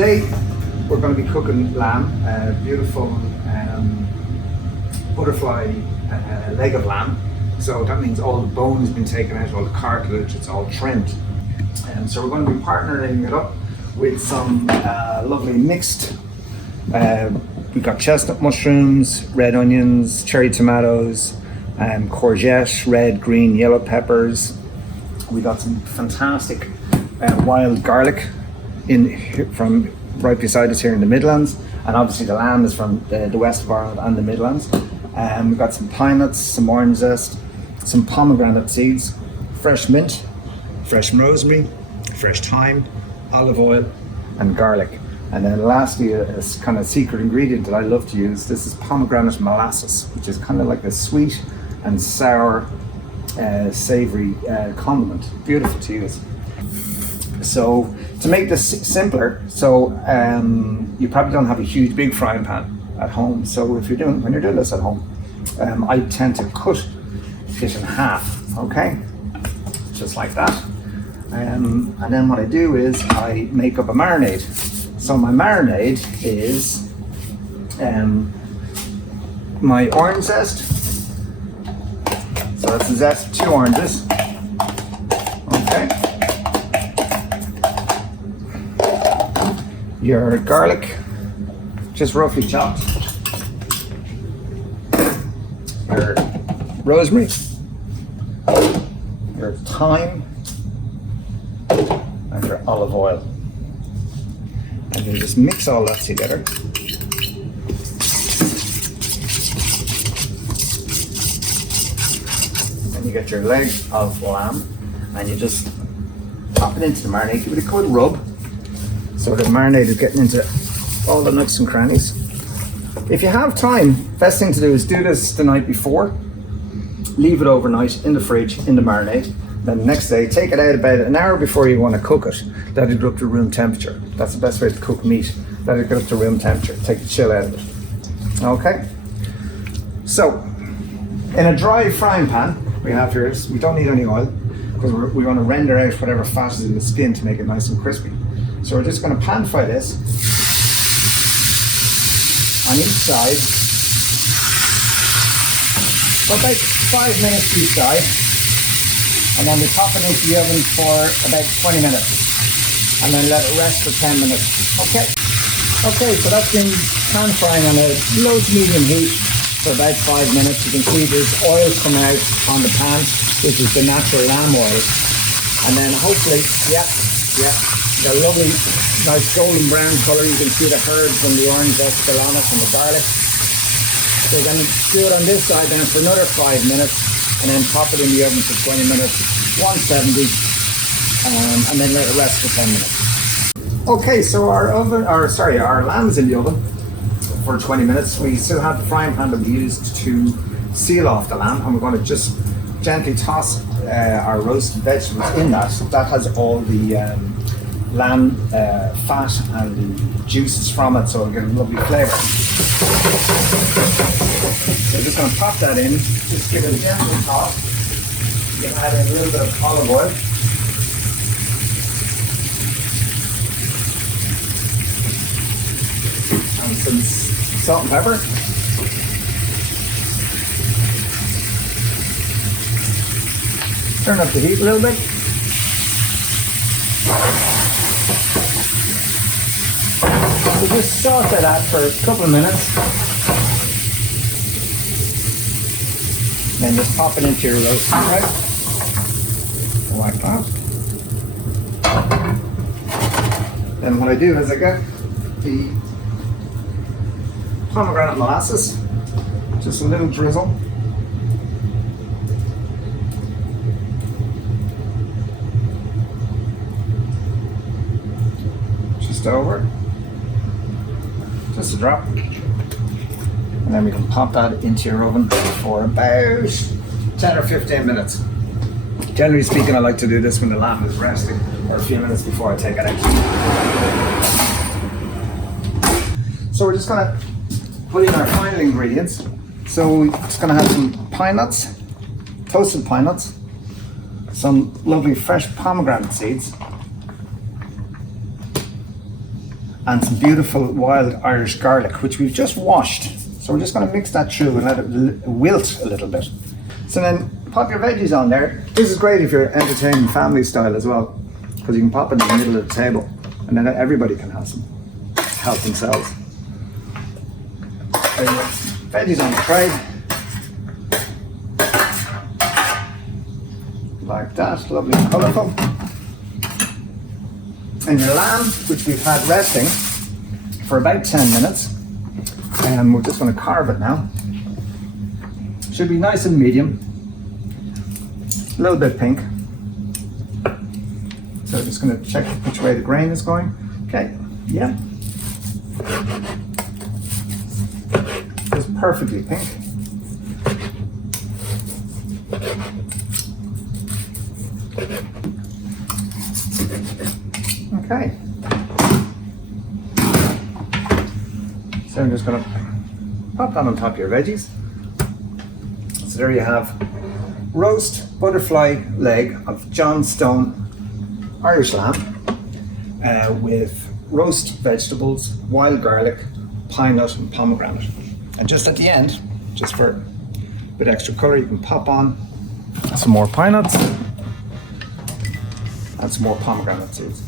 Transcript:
today we're going to be cooking lamb, beautiful butterfly leg of lamb. So that means all the bone has been taken out, all the cartilage, it's all trimmed. So we're going to be partnering it up with some lovely mixed, we've got chestnut mushrooms, red onions, cherry tomatoes, courgette, red, green, yellow peppers. We got some fantastic wild garlic from right beside us here in the Midlands, and obviously the lamb is from the west of Ireland and the Midlands. We've got some pine nuts, some orange zest, some pomegranate seeds, fresh mint, fresh rosemary, fresh thyme, olive oil, and garlic. And then lastly, a kind of secret ingredient that I love to use. This is pomegranate molasses, which is kind of like a sweet and sour, savory condiment. Beautiful to use. So to make this simpler, you probably don't have a huge big frying pan at home. So when you're doing this at home, I tend to cut it in half, okay? Just like that. And then what I do is I make up a marinade. So my marinade is my orange zest. So that's the zest of 2 oranges. Okay. Your garlic, just roughly chopped. Your rosemary. Your thyme. And your olive oil. And you just mix all that together. Then you get your leg of lamb and you just pop it into the marinade. Give it a good rub so the marinade is getting into all the nooks and crannies. If you have time, best thing to do is do this the night before. Leave it overnight in the fridge, in the marinade. Then the next day, take it out about an hour before you want to cook it. Let it go up to room temperature. That's the best way to cook meat. Let it go up to room temperature. Take the chill out of it. Okay? So, in a dry frying pan, we have here, we don't need any oil because we want to render out whatever fat is in the skin to make it nice and crispy. So we're just going to pan fry this on each side for about 5 minutes each side. And then we pop it into the oven for about 20 minutes. And then let it rest for 10 minutes. Okay. Okay, so that's been pan frying on a low to medium heat for about 5 minutes. You can see there's oil coming out on the pan, which is the natural lamb oil. And then hopefully, the lovely, nice golden brown color. You can see the herbs and the orange zest still on it and the garlic. So we're going to do it on this side then for another 5 minutes. And then pop it in the oven for 20 minutes, 170, and then let it rest for 10 minutes. Okay, so our lamb's in the oven for 20 minutes. We still have the frying pan that we used to seal off the lamb, and we're going to just gently toss our roasted vegetables in that. That has all the lamb fat and the juices from it, so it'll get a lovely flavour. So I'm just going to pop that in, just give it a gentle toss. You can add in a little bit of olive oil. And some salt and pepper. Turn up the heat a little bit. So just saute that for a couple of minutes. Then just pop it into your roasting bread. Like that. Then what I do is I get the pomegranate molasses, just a little drizzle. Just over. Just a drop. And then we can pop that into your oven for about 10 or 15 minutes. Generally speaking, I like to do this when the lamb is resting, or a few minutes before I take it out. So we're just going to put in our final ingredients. So we're just going to have some pine nuts, toasted pine nuts, some lovely fresh pomegranate seeds, and some beautiful wild Irish garlic, which we've just washed. So we're just going to mix that through and let it wilt a little bit. So then pop your veggies on there. This is great if you're entertaining family style as well, because you can pop it in the middle of the table and then everybody can have some, help themselves. So your veggies on the tray. Like that, lovely and colourful. And your lamb, which we've had resting for about 10 minutes. And we're just going to carve it now. Should be nice and medium. A little bit pink. So I'm just going to check which way the grain is going. Okay, yeah. It's perfectly pink. Okay. So I'm just going to pop that on top of your veggies. So there you have roast butterfly leg of Johnstone Irish lamb with roast vegetables, wild garlic, pine nut and pomegranate. And just at the end, just for a bit extra colour, you can pop on some more pine nuts and some more pomegranate seeds.